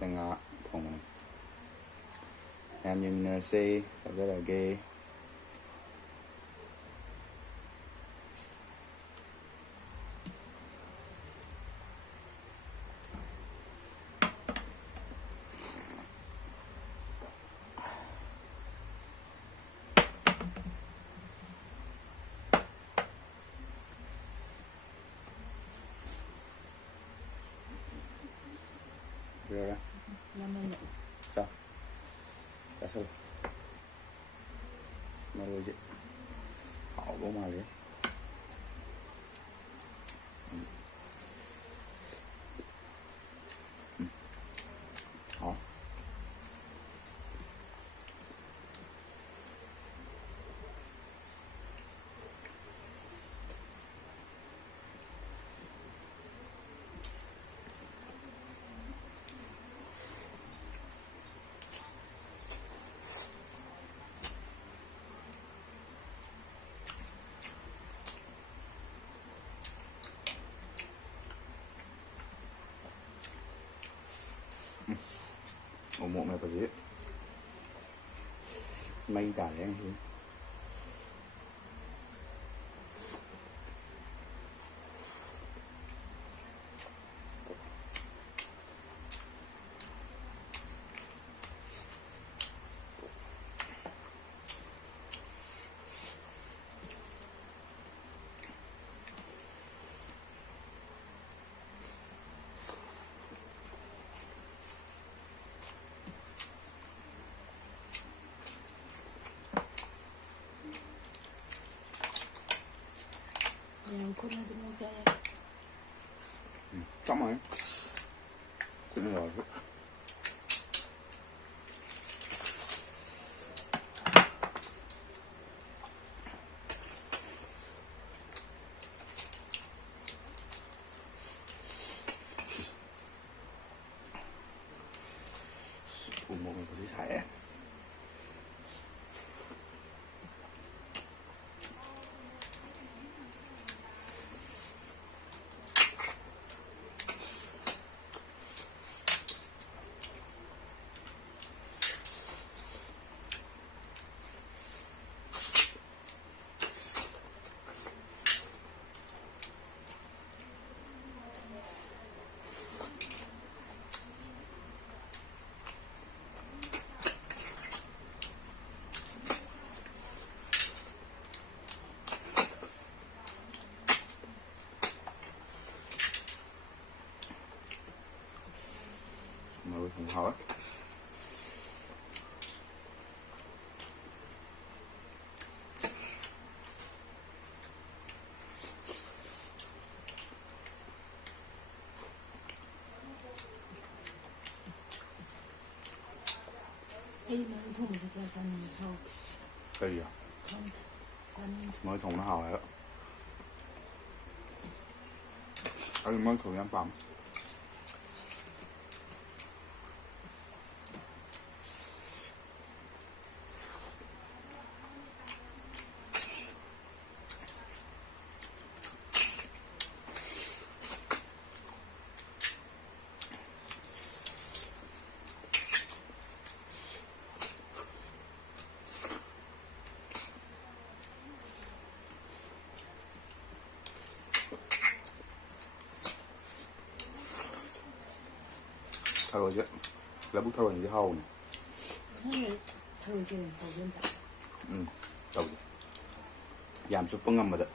Đang còn em nhìn C sao rất là ghê. Rồi đó. Sao? Tại sao? Mà rồi chứ. Họ có mà đấy. Họ. Một này phải biết mây tải anh hiểu. Trong rồi cũng rồi một người có thể thải rồi không hỏi. Cái gì à? Mới thùng nó hồi đó. Anh mới thùng em phẩm. Thay rồi chứ. Là bút thay rồi những cái hầu này. Tao giảm chút ngâm rồi đó.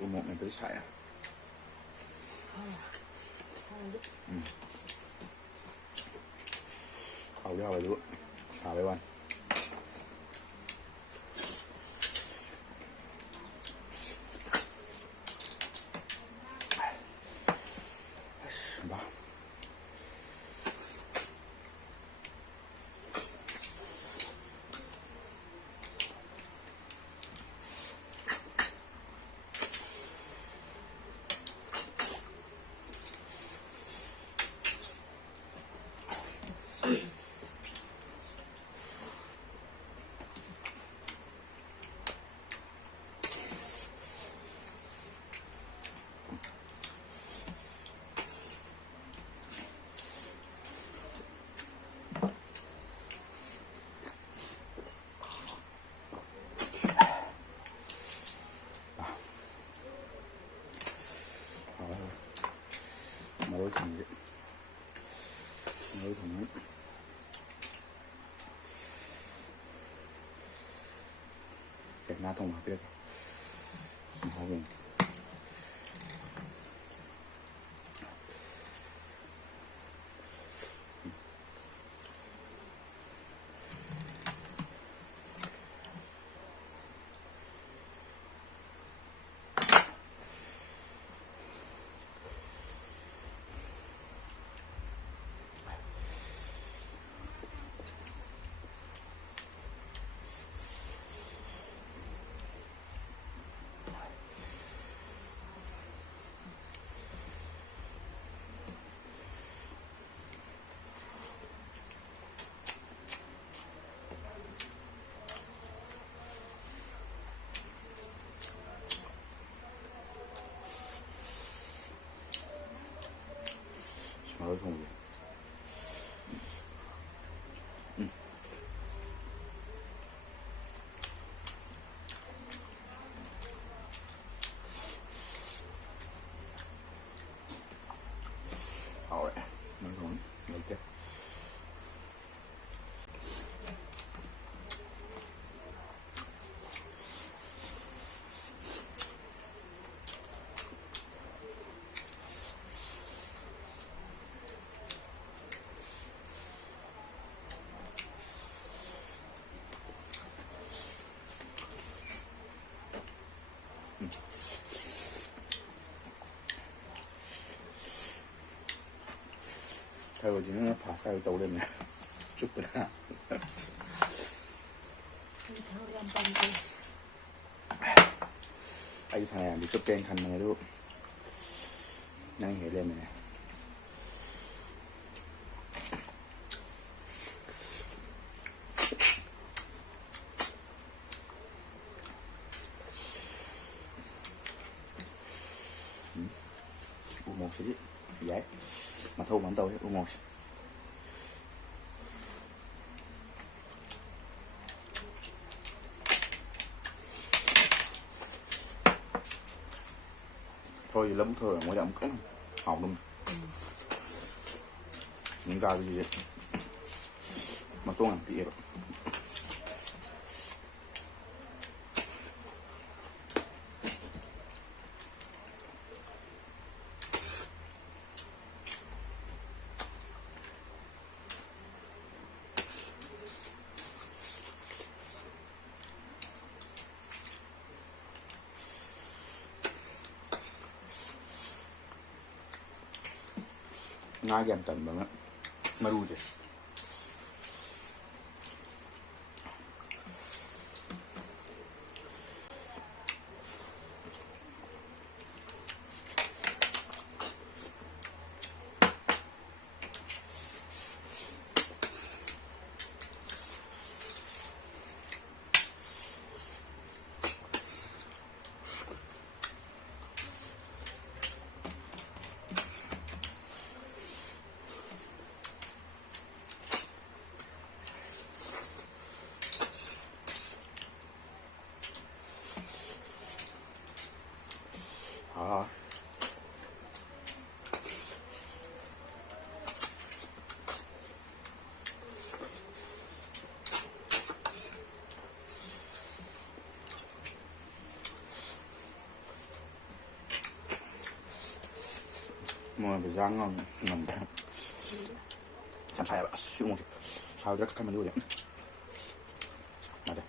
Một này tới xài à? Hầu cái hầu này luôn. Xào đây bạn. ꯀꯩ ꯉꯥ ꯊꯣꯡꯕ ꯍꯥꯞꯄꯤꯔꯒꯦ ꯃꯍꯥꯎ ꯌꯦꯡ mời không vậy. Alright, mời không lấy tiếp. Thôi thì nó thả sao tàu lên này chút nữa ai thằng bị chút đen thành này luôn năng hệ lên này một xí dễ mà thu bọn tôi uống một thôi lắm thôi mỗi đậm cái hỏng luôn những gà gì vậy mà tôi ăn bị vậy nga gantan banget maruja mà phải rang ngon ngon đấy chẳng phải bạn siêu ngon sao rất các mình đấy đây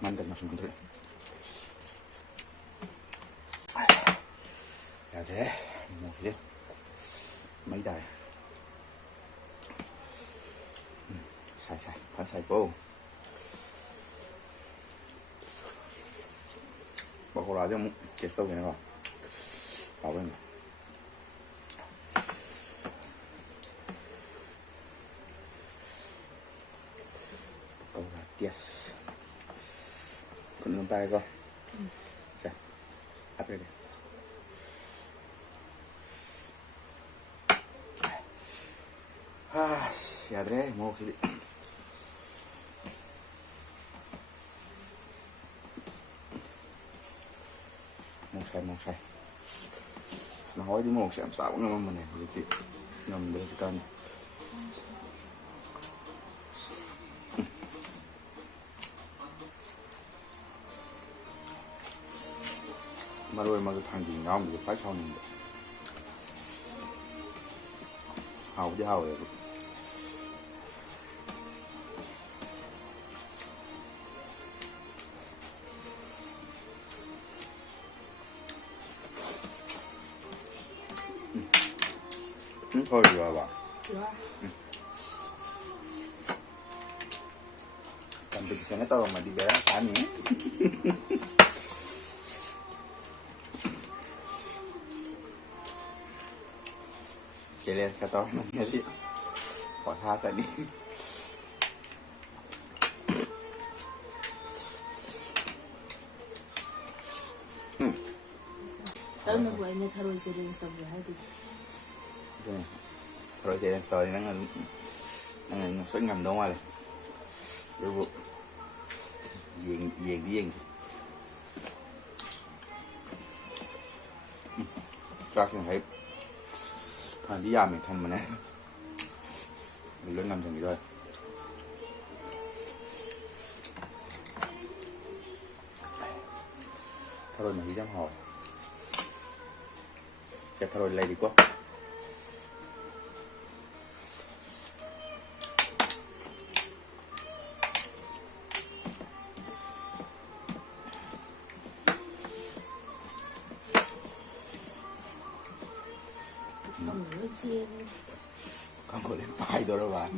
man gần mà xuống thế là thế một đi mấy đài xài phải xài cô bỏ cô ra cho một cái sâu này vào vào bên này câu là yes còn lông tay coi xem áp đây ya dre mau sih mau say nói đi một xem sao nó mà này thì nằm đây cái con 마루에 마루 당기 나오면 이제 파이 차오는데 하우디 하우에 거울 좋아봐. 좋아. Làm việc sẽ nó to mà đi bé cả nhỉ. Chạy lên cả to mà nghe đi. Bỏ tha ra đi. 너는 왜 내 타로 이제 인스타그램 해도 Rồi chạy lên story nó xuất ngầm đâu ngoài này. Rồi về các trường thấy hàng đi làm mình thành mà này mình lớn nằm thành rồi thôi rồi mình đi dám hỏi chắc thôi rồi lấy đi quá không có lên phải đâu đâu bà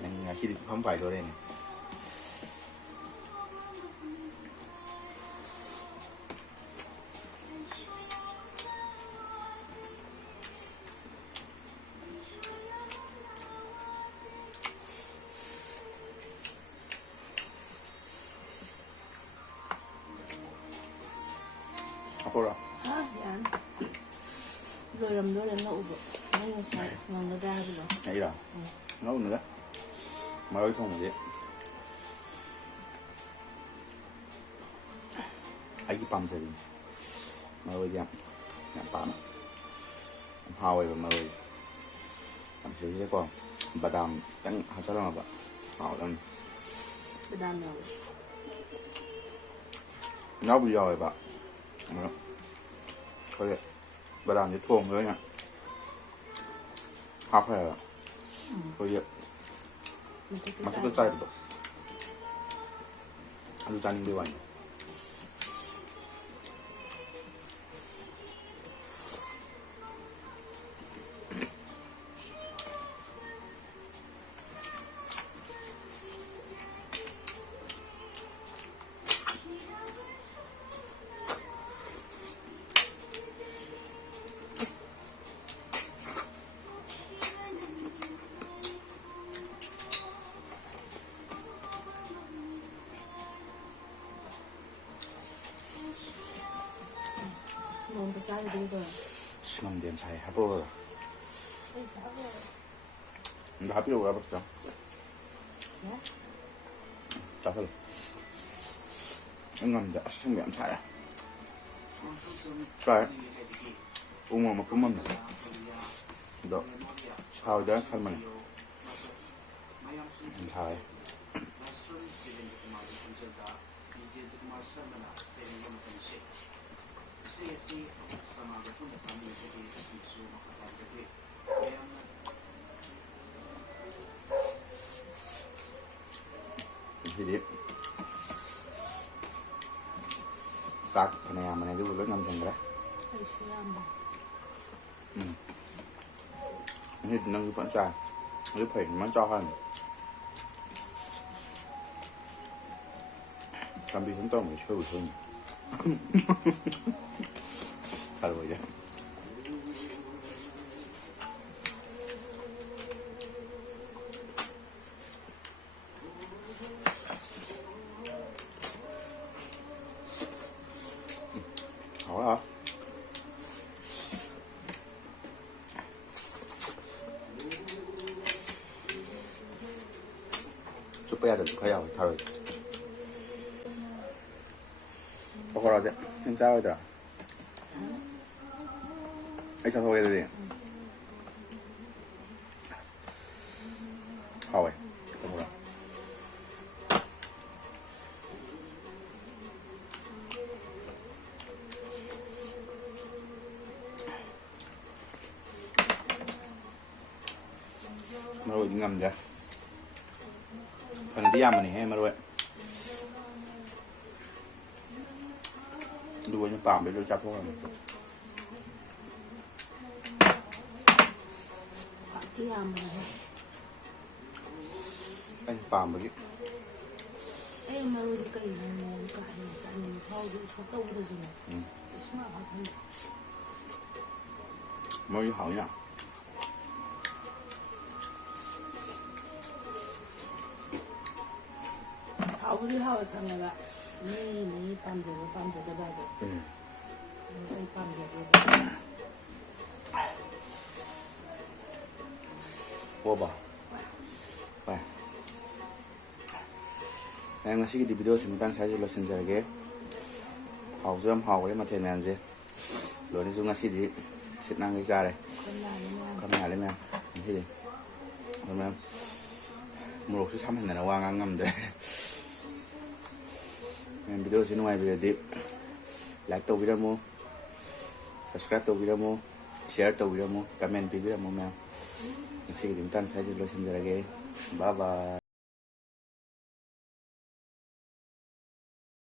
ngày khi không phải đâu đây này apa lah yan rồi làm đó là ngậu vậy nó như sao ngon nó ra rồi nãy rồi nấu nữa mà ơi không vậy ai cái pam rồi mà ơi giảm pam hao rồi mà ơi làm gì chứ con bà đàm chẳng hao sao đâu mà bà hao lắm bà đàm nào nấu bây giờ rồi bà thôi bà đàm với thùng nữa nha học hay là thôi vậy masuk ke saya itu aduh canding dewan ngon cái sao đi rồi 수만 된 사이 해보라 나 합의로 가봤다 짜서 응감자 신경 안 차야 그래 우마 막 그만 너 샤워대 칼만 잘 jadi sak kena mana itu belum ngam sendiri ini tenang juga sah ini paling mancahan kami hendak mencoba betul kalau aja好了 chút bé được khơi dầu thôi bao giờ vậy em sao rồi ấy sao thôi rồi thôi không rồi ngầm ra phần tí yam này hay mà rồi đuôi nó bám với đôi chặt thôi cái này anh bám với cái em mà rồi cái này cái sản phẩm thau được số tàu được rồi cái số nào không mới hỏi nha thau đi hao cái này bạnนี่ปั๊มเสร็จแล้วปั๊มเสร็จได้แบบไอ้ปั๊มเสร็จแล้ว mua bỏไปem ngasih di video sebentar saya lo senjara hào zoom hào cái mặt thèn gì rồi đi zoom ngasih di sit nang cái ra đây con nhà lên nào cái gì hôm nay một lúc sáu hình này là quang ngâm rồi em video xin ngoài video đi like tàu video mua subscribe tàu video mua share tàu video mua comment video mua mèo. Sige, dintan saya juga sendiri lagi. Bye bye.